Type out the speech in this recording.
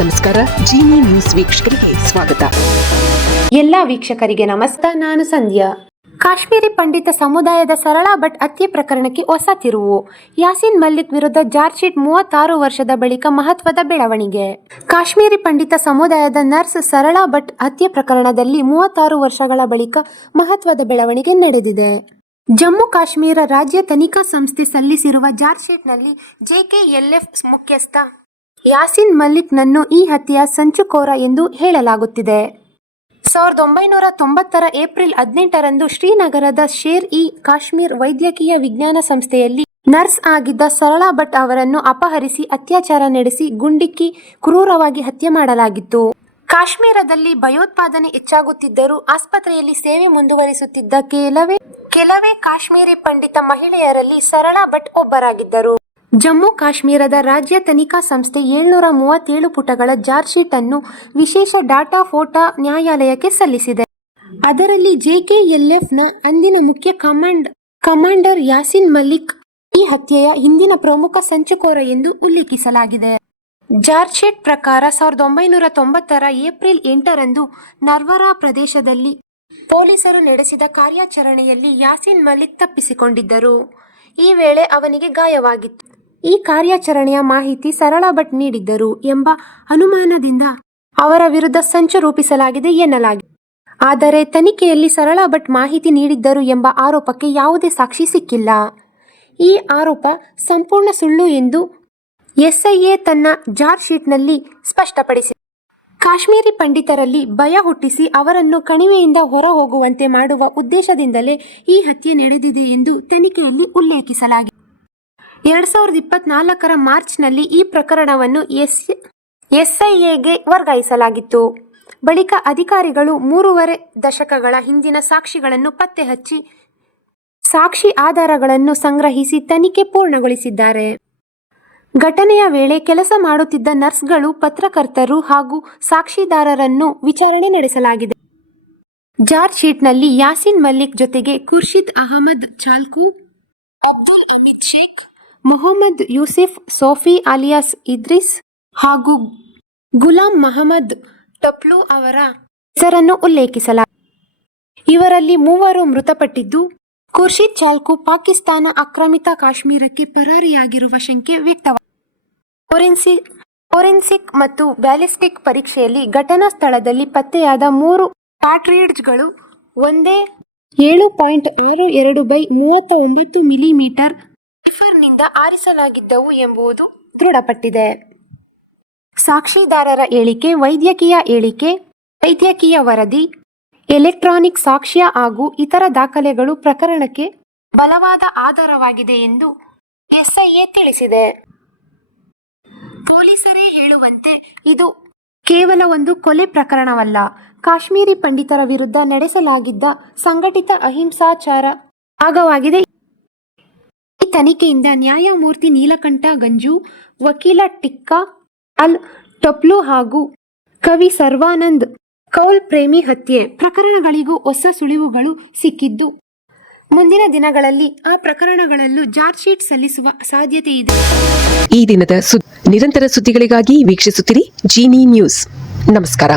ನಮಸ್ಕಾರ. ಜೀನಿ ನ್ಯೂಸ್ ವೀಕ್ಷಕರಿಗೆ ಸ್ವಾಗತ. ಎಲ್ಲ ವೀಕ್ಷಕರಿಗೆ ನಮಸ್ಕಾರ. ನಾನು ಸಂಧ್ಯಾ. ಕಾಶ್ಮೀರಿ ಪಂಡಿತ ಸಮುದಾಯದ ಸರಳಾ ಭಟ್ ಹತ್ಯೆ ಪ್ರಕರಣಕ್ಕೆ ಹೊಸ ತಿರುವು. ಯಾಸೀನ್ ಮಲ್ಲಿಕ್ ವಿರುದ್ಧ ಚಾರ್ಜ್ ಶೀಟ್. 36 ವರ್ಷದ ಬಳಿಕ ಮಹತ್ವದ ಬೆಳವಣಿಗೆ. ಕಾಶ್ಮೀರಿ ಪಂಡಿತ ಸಮುದಾಯದ ನರ್ಸ್ ಸರಳಾ ಭಟ್ ಹತ್ಯೆ ಪ್ರಕರಣದಲ್ಲಿ 36 ವರ್ಷಗಳ ಬಳಿಕ ಮಹತ್ವದ ಬೆಳವಣಿಗೆ ನಡೆದಿದೆ. ಜಮ್ಮು ಕಾಶ್ಮೀರ ರಾಜ್ಯ ತನಿಖಾ ಸಂಸ್ಥೆ ಸಲ್ಲಿಸಿರುವ ಚಾರ್ಜ್ ಶೀಟ್ನಲ್ಲಿ JKLF ಮುಖ್ಯಸ್ಥ ಯಾಸೀನ್ ಮಲ್ಲಿಕ್ ನನ್ನು ಈ ಹತ್ಯೆಯ ಸಂಚುಕೋರ ಎಂದು ಹೇಳಲಾಗುತ್ತಿದೆ. 1990 ಏಪ್ರಿಲ್ 18ರಂದು ಶ್ರೀನಗರದ ಶೇರ್-ಇ-ಕಾಶ್ಮೀರ್ ವೈದ್ಯಕೀಯ ವಿಜ್ಞಾನ ಸಂಸ್ಥೆಯಲ್ಲಿ ನರ್ಸ್ ಆಗಿದ್ದ ಸರಳಾ ಭಟ್ ಅವರನ್ನು ಅಪಹರಿಸಿ ಅತ್ಯಾಚಾರ ನಡೆಸಿ ಗುಂಡಿಕ್ಕಿ ಕ್ರೂರವಾಗಿ ಹತ್ಯೆ ಮಾಡಲಾಗಿತ್ತು. ಕಾಶ್ಮೀರದಲ್ಲಿ ಭಯೋತ್ಪಾದನೆ ಹೆಚ್ಚಾಗುತ್ತಿದ್ದರೂ ಆಸ್ಪತ್ರೆಯಲ್ಲಿ ಸೇವೆ ಮುಂದುವರಿಸುತ್ತಿದ್ದ ಕೆಲವೇ ಕಾಶ್ಮೀರಿ ಪಂಡಿತ ಮಹಿಳೆಯರಲ್ಲಿ ಸರಳಾ ಭಟ್ ಒಬ್ಬರಾಗಿದ್ದರು. ಜಮ್ಮು ಕಾಶ್ಮೀರದ ರಾಜ್ಯ ತನಿಖಾ ಸಂಸ್ಥೆ 737 ಪುಟಗಳ ಚಾರ್ಜ್ ಶೀಟ್ ಅನ್ನು ವಿಶೇಷ ಡಾಟಾ ಫೋಟೋ ನ್ಯಾಯಾಲಯಕ್ಕೆ ಸಲ್ಲಿಸಿದೆ. ಅದರಲ್ಲಿ JKLFನ ಅಂದಿನ ಮುಖ್ಯ ಕಮಾಂಡರ್ ಯಾಸೀನ್ ಮಲ್ಲಿಕ್ ಈ ಹತ್ಯೆಯ ಹಿಂದಿನ ಪ್ರಮುಖ ಸಂಚುಕೋರ ಎಂದು ಉಲ್ಲೇಖಿಸಲಾಗಿದೆ. ಚಾರ್ಜ್ ಶೀಟ್ ಪ್ರಕಾರ 1990 ಏಪ್ರಿಲ್ 8ರಂದು ನರ್ವರಾ ಪ್ರದೇಶದಲ್ಲಿ ಪೊಲೀಸರು ನಡೆಸಿದ ಕಾರ್ಯಾಚರಣೆಯಲ್ಲಿ ಯಾಸೀನ್ ಮಲ್ಲಿಕ್ ತಪ್ಪಿಸಿಕೊಂಡಿದ್ದರು. ಈ ವೇಳೆ ಅವನಿಗೆ ಗಾಯವಾಗಿತ್ತು. ಈ ಕಾರ್ಯಾಚರಣೆಯ ಮಾಹಿತಿ ಸರಳಾ ಭಟ್ ನೀಡಿದ್ದರು ಎಂಬ ಅನುಮಾನದಿಂದ ಅವರ ವಿರುದ್ಧ ಸಂಚು ರೂಪಿಸಲಾಗಿದೆ ಎನ್ನಲಾಗಿದೆ. ಆದರೆ ತನಿಖೆಯಲ್ಲಿ ಸರಳಾ ಭಟ್ ಮಾಹಿತಿ ನೀಡಿದ್ದರು ಎಂಬ ಆರೋಪಕ್ಕೆ ಯಾವುದೇ ಸಾಕ್ಷಿ ಸಿಕ್ಕಿಲ್ಲ. ಈ ಆರೋಪ ಸಂಪೂರ್ಣ ಸುಳ್ಳು ಎಂದು SIA ತನ್ನ ಚಾರ್ಜ್ ಶೀಟ್ನಲ್ಲಿ ಸ್ಪಷ್ಟಪಡಿಸಿದೆ. ಕಾಶ್ಮೀರಿ ಪಂಡಿತರಲ್ಲಿ ಭಯ ಹುಟ್ಟಿಸಿ ಅವರನ್ನು ಕಣಿವೆಯಿಂದ ಹೊರ ಹೋಗುವಂತೆ ಮಾಡುವ ಉದ್ದೇಶದಿಂದಲೇ ಈ ಹತ್ಯೆ ನಡೆದಿದೆ ಎಂದು ತನಿಖೆಯಲ್ಲಿ ಉಲ್ಲೇಖಿಸಲಾಗಿದೆ. 2024 ಮಾರ್ಚ್ನಲ್ಲಿ ಈ ಪ್ರಕರಣವನ್ನು SIAಗೆ ವರ್ಗಾಯಿಸಲಾಗಿತ್ತು. ಬಳಿಕ ಅಧಿಕಾರಿಗಳು 3.5 ದಶಕಗಳ ಹಿಂದಿನ ಸಾಕ್ಷಿಗಳನ್ನು ಪತ್ತೆ ಹಚ್ಚಿ ಸಾಕ್ಷಿ ಆಧಾರಗಳನ್ನು ಸಂಗ್ರಹಿಸಿ ತನಿಖೆ ಪೂರ್ಣಗೊಳಿಸಿದ್ದಾರೆ. ಘಟನೆಯ ವೇಳೆ ಕೆಲಸ ಮಾಡುತ್ತಿದ್ದ ನರ್ಸ್ಗಳು, ಪತ್ರಕರ್ತರು ಹಾಗೂ ಸಾಕ್ಷಿದಾರರನ್ನು ವಿಚಾರಣೆ ನಡೆಸಲಾಗಿದೆ. ಚಾರ್ಜ್ ಶೀಟ್ನಲ್ಲಿ ಯಾಸೀನ್ ಮಲ್ಲಿಕ್ ಜೊತೆಗೆ ಖುರ್ಷಿದ್ ಅಹಮದ್ ಚಾಲ್ಕು, ಅಬ್ದುಲ್ ಹಮೀದ್ ಶೇಖ್, ಮೊಹಮ್ಮದ್ ಯೂಸಿಫ್ ಸೋಫಿ ಅಲಿಯಾಸ್ ಇದ್ರಿಸ್ ಹಾಗೂ ಗುಲಾಂ ಮಹಮ್ಮದ್ ಟಪ್ಲು ಅವರ ಹೆಸರನ್ನು ಉಲ್ಲೇಖಿಸಲಾಗಿದೆ. ಇವರಲ್ಲಿ 3 ಮೃತಪಟ್ಟಿದ್ದು, ಖುರ್ಷಿದ್ ಚಾಲ್ಕು ಪಾಕಿಸ್ತಾನ ಆಕ್ರಮಿತ ಕಾಶ್ಮೀರಕ್ಕೆ ಪರಾರಿಯಾಗಿರುವ ಶಂಕೆ ವ್ಯಕ್ತವಾಗಿದೆ. ಫೋರೆನ್ಸಿಕ್ ಮತ್ತು ಬ್ಯಾಲಿಸ್ಟಿಕ್ ಪರೀಕ್ಷೆಯಲ್ಲಿ ಘಟನಾ ಸ್ಥಳದಲ್ಲಿ ಪತ್ತೆಯಾದ 3 ಕಾರ್ಟ್ರಿಡ್ಜ್ಗಳು ಒಂದೇ 7.62 by 39 ಮಿಲಿಮೀಟರ್ ರೈಫಲ್ನಿಂದ ಆರಿಸಲಾಗಿದ್ದವು ಎಂಬುದು ದೃಢಪಟ್ಟಿದೆ. ಸಾಕ್ಷಿದಾರರ ಹೇಳಿಕೆ, ವೈದ್ಯಕೀಯ ಹೇಳಿಕೆ, ವೈದ್ಯಕೀಯ ವರದಿ, ಎಲೆಕ್ಟ್ರಾನಿಕ್ ಸಾಕ್ಷ್ಯ ಹಾಗೂ ಇತರ ದಾಖಲೆಗಳು ಪ್ರಕರಣಕ್ಕೆ ಬಲವಾದ ಆಧಾರವಾಗಿದೆ ಎಂದು SIA ತಿಳಿಸಿದೆ. ಪೊಲೀಸರೇ ಹೇಳುವಂತೆ ಇದು ಕೇವಲ ಒಂದು ಕೊಲೆ ಪ್ರಕರಣವಲ್ಲ, ಕಾಶ್ಮೀರಿ ಪಂಡಿತರ ವಿರುದ್ಧ ನಡೆಸಲಾಗಿದ್ದ ಸಂಘಟಿತ ಅಹಿಂಸಾಚಾರ ಭಾಗವಾಗಿದೆ. ಈ ತನಿಖೆಯಿಂದ ನ್ಯಾಯಮೂರ್ತಿ ನೀಲಕಂಠ ಗಂಜು, ವಕೀಲ ಟಿಕ್ಕಾ ಅಲ್ ಟಪ್ಲು ಹಾಗೂ ಕವಿ ಸರ್ವಾನಂದ್ ಕೌಲ್ ಪ್ರೇಮಿ ಹತ್ಯೆ ಪ್ರಕರಣಗಳಿಗೂ ಹೊಸ ಸುಳಿವುಗಳು ಸಿಕ್ಕಿದ್ದು, ಮುಂದಿನ ದಿನಗಳಲ್ಲಿ ಆ ಪ್ರಕರಣಗಳಲ್ಲೂ ಚಾರ್ಜ್ ಶೀಟ್ ಸಲ್ಲಿಸುವ ಸಾಧ್ಯತೆ ಇದೆ. ಈ ದಿನದ ನಿರಂತರ ಸುದ್ದಿಗಳಿಗಾಗಿ ವೀಕ್ಷಿಸುತ್ತಿರಿ ಜೀನಿ ನ್ಯೂಸ್. ನಮಸ್ಕಾರ.